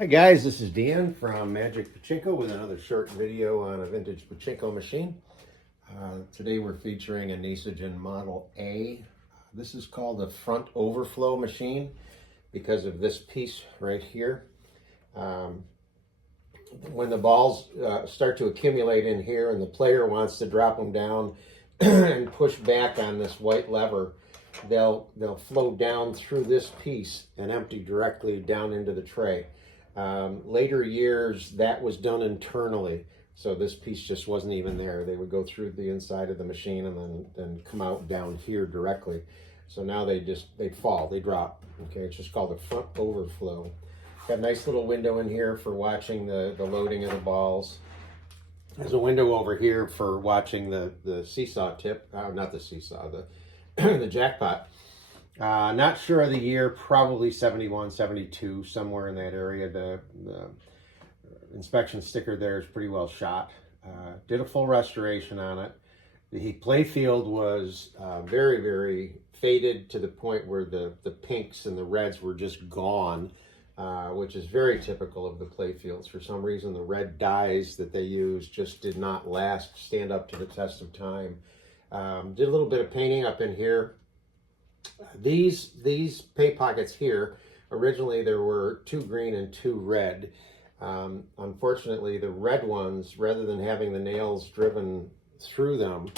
Hi guys, this is Dan from Magic Pachinko with another short video on a vintage Pachinko machine. Today we're featuring a Nishijin Model A. This is called a front overflow machine because of this piece right here. When the balls start to accumulate in here and the player wants to drop them down and push back on this white lever, they'll flow down through this piece and empty directly down into the tray. Later years, that was done internally, so this piece just wasn't even there. They would go through the inside of the machine and then come out down here directly. So now they fall, they drop. Okay, it's just called a front overflow. Got a nice little window in here for watching the loading of the balls. There's a window over here for watching the seesaw tip, not the seesaw, the jackpot. Not sure of the year, probably 71, 72, somewhere in that area. The inspection sticker there is pretty well shot. Did a full restoration on it. The play field was very, very faded to the point where the pinks and the reds were just gone, which is very typical of the play fields. For some reason, the red dyes that they used just did not stand up to the test of time. Did a little bit of painting up in here. These pay pockets here, originally there were 2 green and 2 red. Unfortunately, the red ones, rather than having the nails driven through them,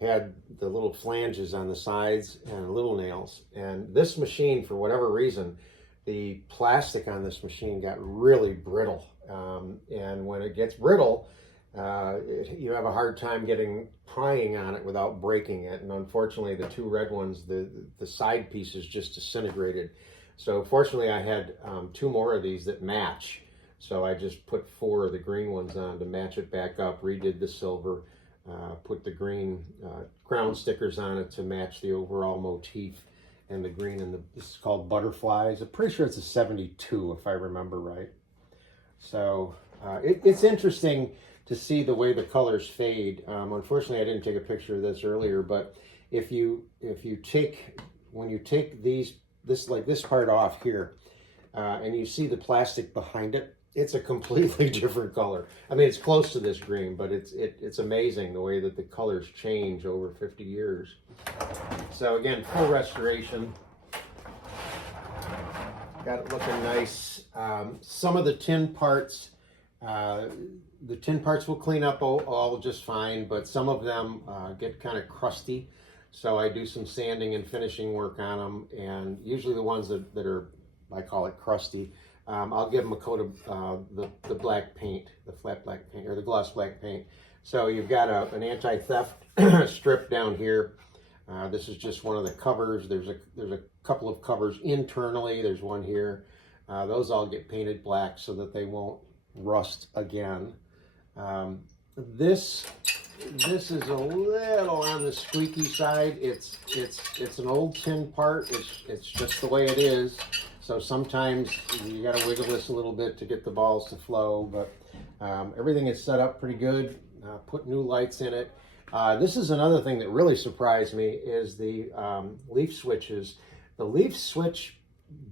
had the little flanges on the sides and little nails. And this machine, for whatever reason, the plastic on this machine got really brittle. And when it gets brittle, you have a hard time prying on it without breaking it. And unfortunately, the 2 red ones, the side pieces just disintegrated. So fortunately, I had 2 more of these that match. So I just put 4 of the green ones on to match it back up, redid the silver, put the green crown stickers on it to match the overall motif, and the green, and this is called Butterflies. I'm pretty sure it's a 72 if I remember right. So it's interesting to see the way the colors fade. Unfortunately, I didn't take a picture of this earlier, but when you take this part off here, and you see the plastic behind it, it's a completely different color. I mean, it's close to this green, but it's amazing the way that the colors change over 50 years. So again, full restoration. Got it looking nice. Some of the tin parts, will clean up all just fine, but some of them get kind of crusty. So I do some sanding and finishing work on them, and usually the ones that are, I call it crusty, I'll give them a coat of the black paint, the flat black paint, or the gloss black paint. So you've got an anti-theft strip down here. This is just one of the covers. There's a couple of covers internally. There's one here. Those all get painted black so that they won't rust again. This is a little on the squeaky side. It's an old tin part. It's just the way it is. So sometimes you got to wiggle this a little bit to get the balls to flow, but everything is set up pretty good. Put new lights in it. This is another thing that really surprised me is the leaf switches. The leaf switch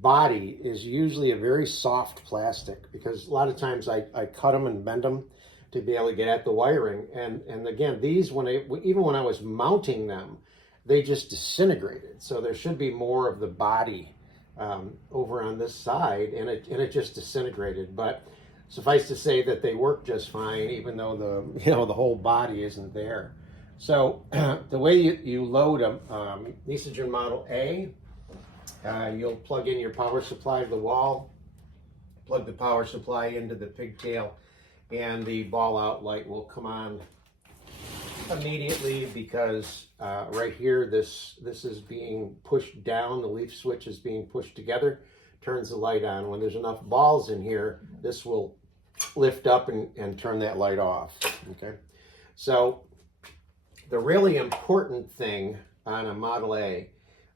body is usually a very soft plastic because a lot of times I cut them and bend them to be able to get at the wiring. And again, these, even when I was mounting them, they just disintegrated. So there should be more of the body over on this side, and it just disintegrated. But suffice to say that they work just fine, even though the whole body isn't there. So the way you load a Nishijin Model A, you'll plug in your power supply to the wall, plug the power supply into the pigtail, and the ball out light will come on immediately because right here, this is being pushed down. The leaf switch is being pushed together, turns the light on. When there's enough balls in here, this will lift up and turn that light off. Okay, so the really important thing on a Model A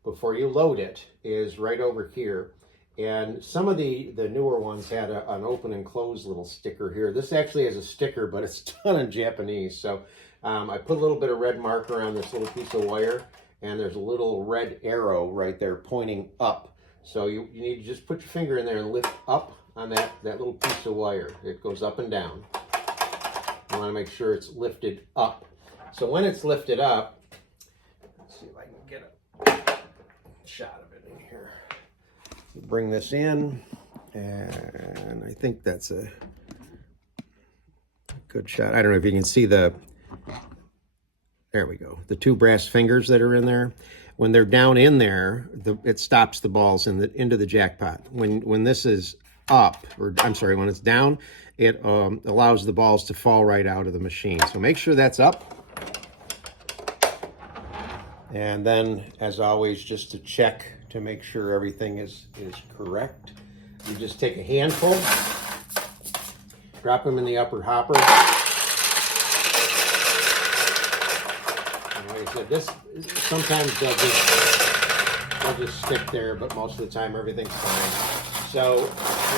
before you load it is right over here. And some of the newer ones had an open and close little sticker here. This actually has a sticker, but it's done in Japanese. So I put a little bit of red marker on this little piece of wire, and there's a little red arrow right there pointing up. So you need to just put your finger in there and lift up on that little piece of wire. It goes up and down. You want to make sure it's lifted up. So when it's lifted up, let's see if I can get a shot of it in here. So bring this in, and I think that's a good shot. I don't know if you can see there we go. The two brass fingers that are in there. When they're down in there, it stops the balls into the jackpot. When this is up, or I'm sorry, when it's down, it allows the balls to fall right out of the machine. So make sure that's up. And then, as always, just to check to make sure everything is correct, you just take a handful, drop them in the upper hopper. This sometimes they'll just stick there, but most of the time everything's fine. So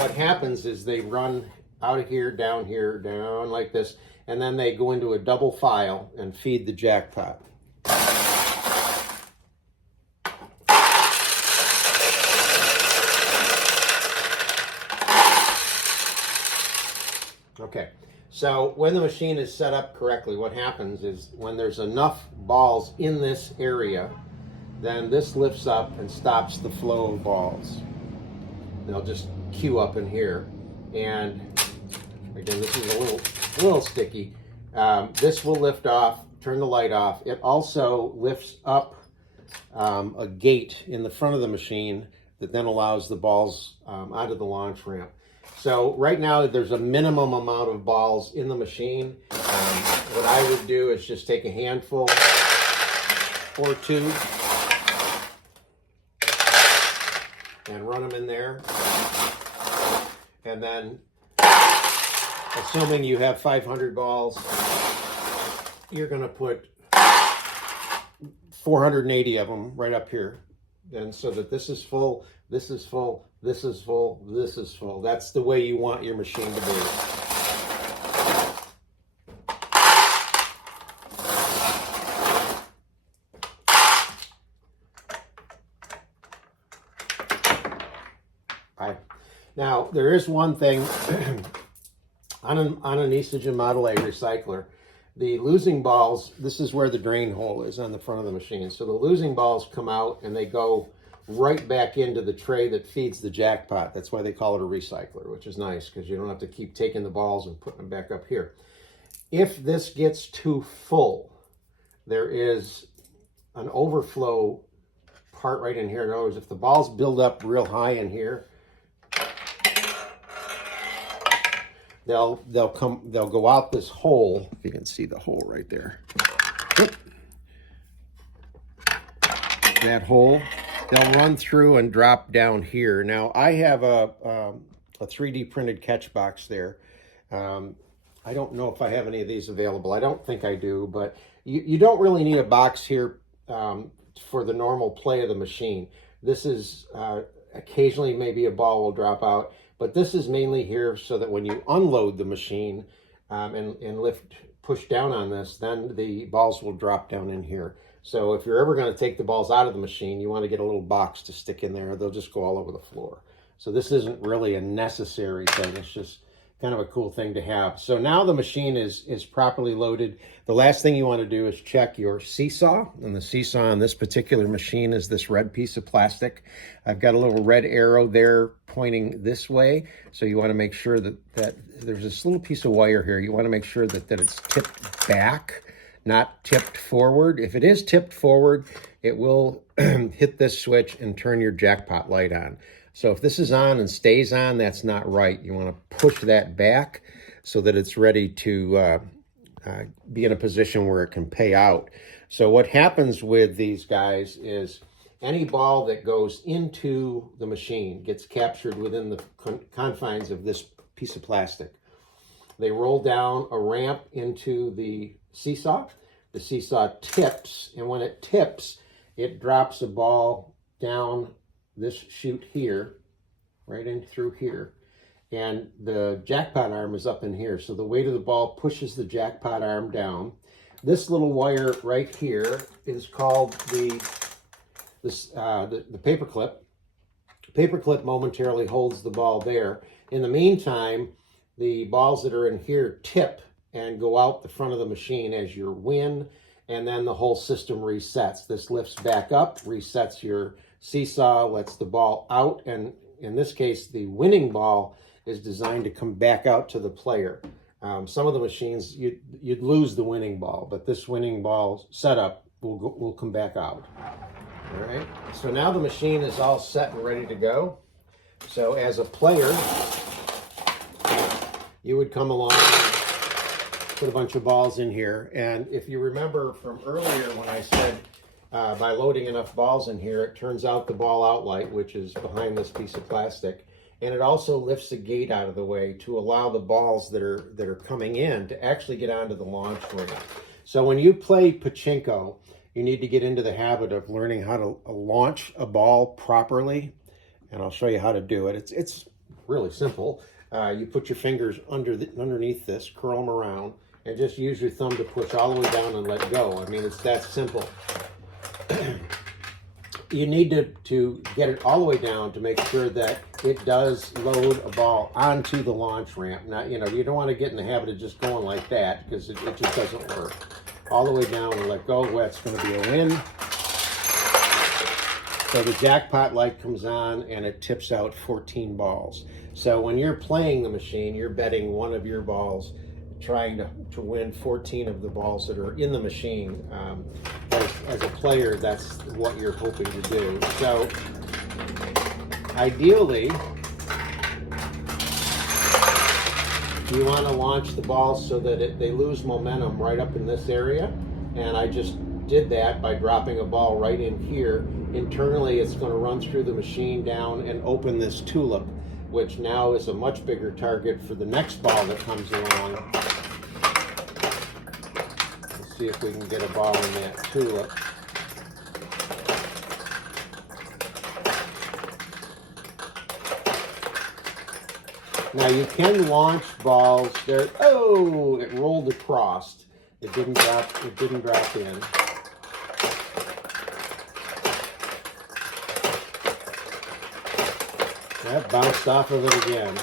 what happens is they run out of here, down like this, and then they go into a double file and feed the jackpot. Okay. So when the machine is set up correctly, what happens is when there's enough balls in this area, then this lifts up and stops the flow of balls. They'll just queue up in here. And again, this is a little sticky. This will lift off, turn the light off. It also lifts up a gate in the front of the machine that then allows the balls out of the launch ramp. So right now there's a minimum amount of balls in the machine. What I would do is just take a handful or two and run them in there. And then, assuming you have 500 balls, you're going to put 480 of them right up here. And so that this is full, this is full, this is full, this is full. That's the way you want your machine to be. Right. Now, there is one thing on a Nishijin Model A recycler. The losing balls, this is where the drain hole is on the front of the machine. So the losing balls come out and they go right back into the tray that feeds the jackpot. That's why they call it a recycler, which is nice because you don't have to keep taking the balls and putting them back up here. If this gets too full, there is an overflow part right in here. In other words, if the balls build up real high in here, they'll go out this hole. If you can see the hole right there. That hole, they'll run through and drop down here. Now I have a 3D printed catch box there. I don't know if I have any of these available. I don't think I do, but you don't really need a box here for the normal play of the machine. This is occasionally maybe a ball will drop out. But this is mainly here so that when you unload the machine and push down on this, then the balls will drop down in here. So if you're ever going to take the balls out of the machine, you want to get a little box to stick in there. They'll just go all over the floor. So this isn't really a necessary thing. It's just kind of a cool thing to have. So now the machine is properly loaded. The last thing you want to do is check your seesaw. And the seesaw on this particular machine is this red piece of plastic. I've got a little red arrow there pointing this way. So you want to make sure that there's this little piece of wire here. You want to make sure that it's tipped back, not tipped forward. If it is tipped forward, it will hit this switch and turn your jackpot light on. So if this is on and stays on, that's not right. You want to push that back so that it's ready to be in a position where it can pay out. So what happens with these guys is any ball that goes into the machine gets captured within the confines of this piece of plastic. They roll down a ramp into the seesaw. The seesaw tips, and when it tips, it drops a ball down this chute here, right in through here, and the jackpot arm is up in here. So the weight of the ball pushes the jackpot arm down. This little wire right here is called the paper clip, Paperclip momentarily holds the ball there. In the meantime, the balls that are in here tip and go out the front of the machine as your win, and then the whole system resets. This lifts back up, resets your seesaw, lets the ball out, and in this case, the winning ball is designed to come back out to the player. Some of the machines, you'd lose the winning ball, but this winning ball setup will come back out. All right, so now the machine is all set and ready to go. So as a player, you would come along, put a bunch of balls in here, and if you remember from earlier when I said by loading enough balls in here, it turns out the ball out light, which is behind this piece of plastic, and it also lifts the gate out of the way to allow the balls that are coming in to actually get onto the launch ramp. So when you play Pachinko, you need to get into the habit of learning how to launch a ball properly, and I'll show you how to do it. It's really simple. You put your fingers underneath this, curl them around, and just use your thumb to push all the way down and let go. I mean, it's that simple. You need to get it all the way down to make sure that it does load a ball onto the launch ramp. Now, you don't want to get in the habit of just going like that because it just doesn't work. All the way down and let go. That's going to be a win. So the jackpot light comes on and it tips out 14 balls. So when you're playing the machine, you're betting one of your balls, trying to win 14 of the balls that are in the machine. As a player, that's what you're hoping to do. So ideally, you want to launch the balls so that they lose momentum right up in this area. And I just did that by dropping a ball right in here. Internally, it's going to run through the machine down and open this tulip, which now is a much bigger target for the next ball that comes along. Let's see if we can get a ball in that tulip. Now you can launch balls there. Oh, it rolled across. It didn't drop in. That bounced off of it again.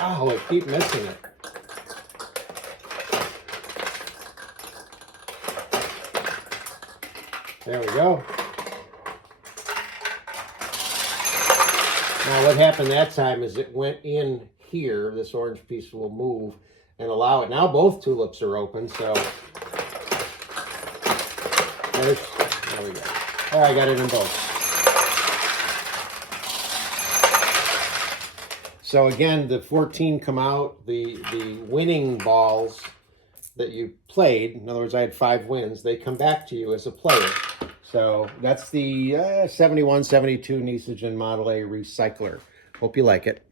Oh, I keep missing it. There we go. Now what happened that time is it went in here. This orange piece will move and allow it. Now both tulips are open, so there we go. Oh, I got it in both. So again, the 14 come out. The winning balls that you played, in other words, I had 5 wins, they come back to you as a player. So that's the 71-72 Nishijin Model A Recycler. Hope you like it.